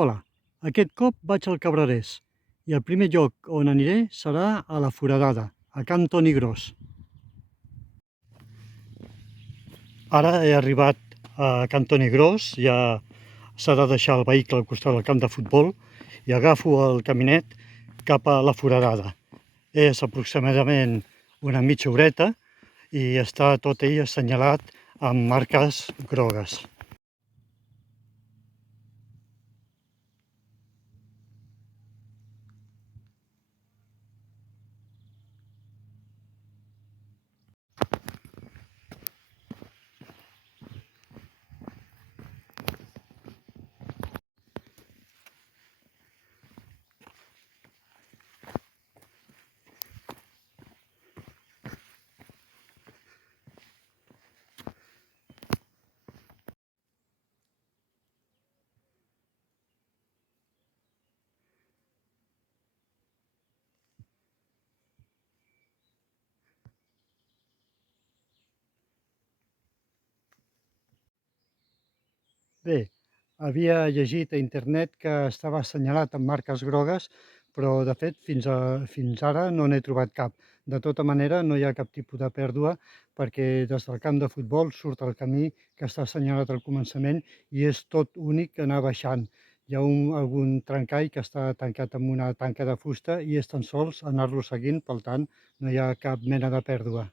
Hola, aquest cop vaig al Cabrerès i el primer lloc on aniré serà a la Foradada, a Can Toni Gros. Ara he arribat a Can Toni Gros, ja s'ha de deixar el vehicle al costat del camp de futbol i agafo el caminet cap a la Foradada. És aproximadament una mitja horeta i està tot ell assenyalat amb marques grogues. Bé, havia llegit a internet que estava assenyalat amb marques grogues, però de fet fins ara no n'he trobat cap. De tota manera, no hi ha cap tipus de pèrdua perquè des del camp de futbol surt el camí que està assenyalat al començament i és tot únic anar baixant. Hi ha algun trencall que està tancat amb una tanca de fusta i és tan sols anar-lo seguint, per tant, no hi ha cap mena de pèrdua.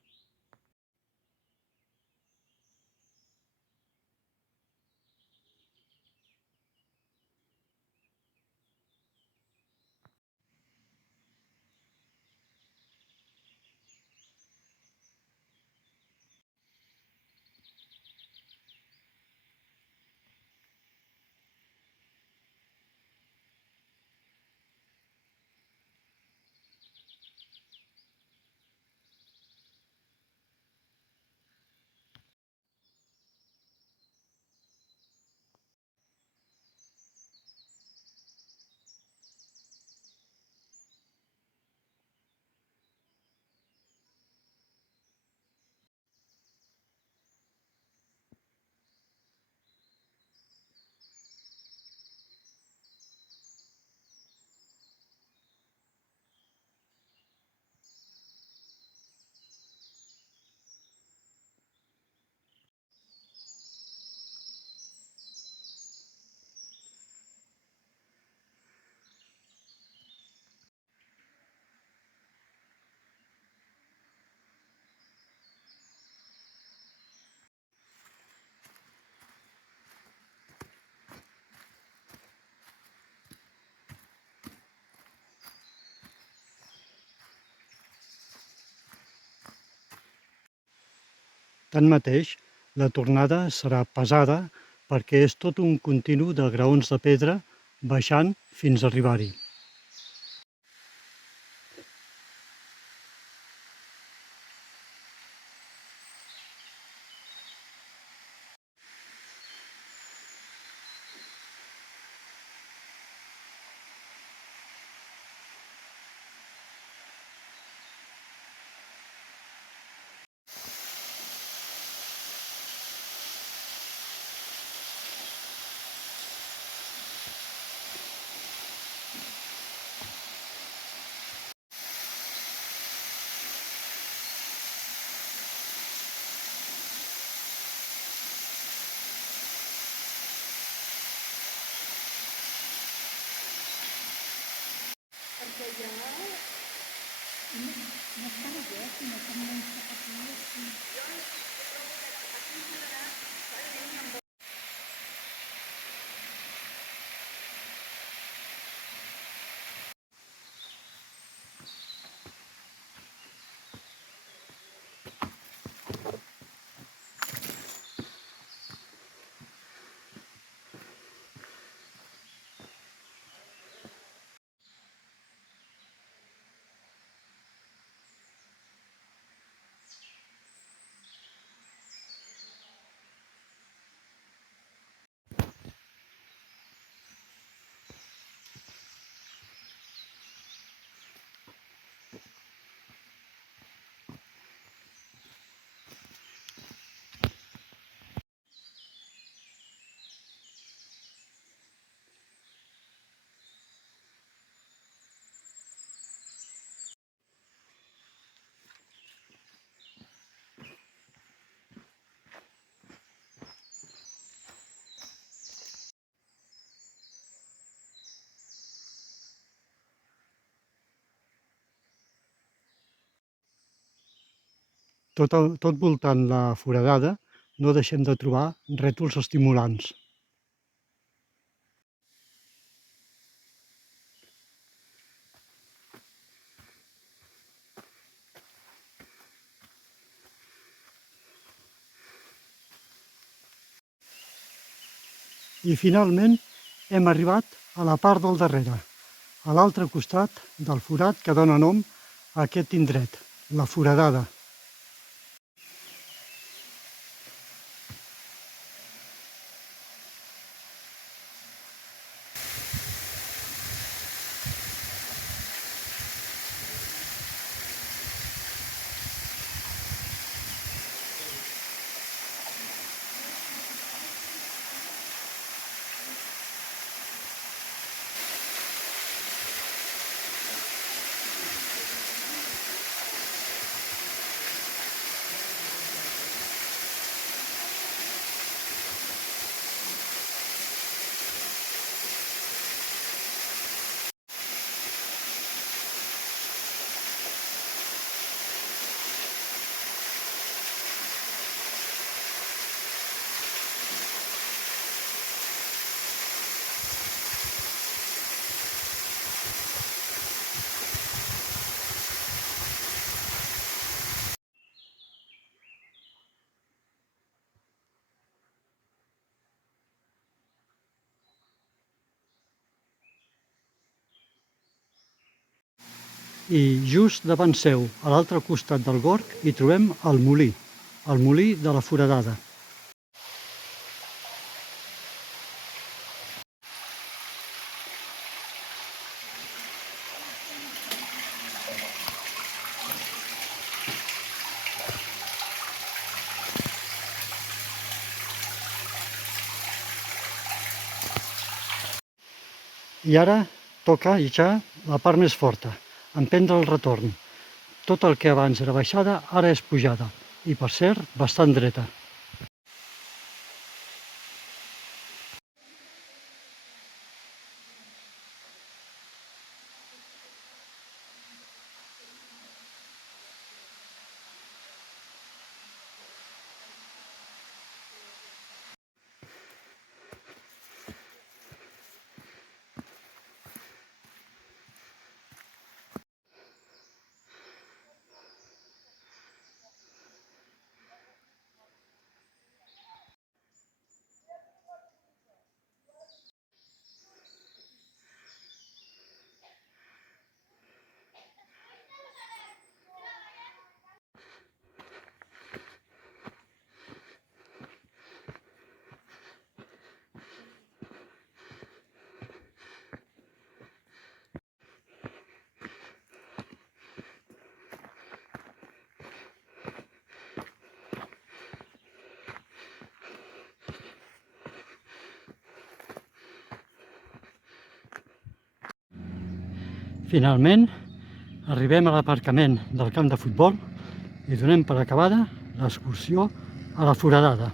Tanmateix, la tornada serà pesada perquè és tot un continu de graons de pedra baixant fins a arribar-hi. Tot voltant la foradada no deixem de trobar rètols estimulants. I finalment hem arribat a la part del darrere, a l'altre costat del forat que dóna nom a aquest indret, la foradada. I just davant seu, a l'altre costat del gorg, hi trobem el molí de la foradada. I ara toca ja la part més forta, emprendre el retorn. Tot el que abans era baixada, ara és pujada, i per cert, bastant dreta. Finalment, arribem a l'aparcament del camp de futbol i donem per acabada l'excursió a la foradada.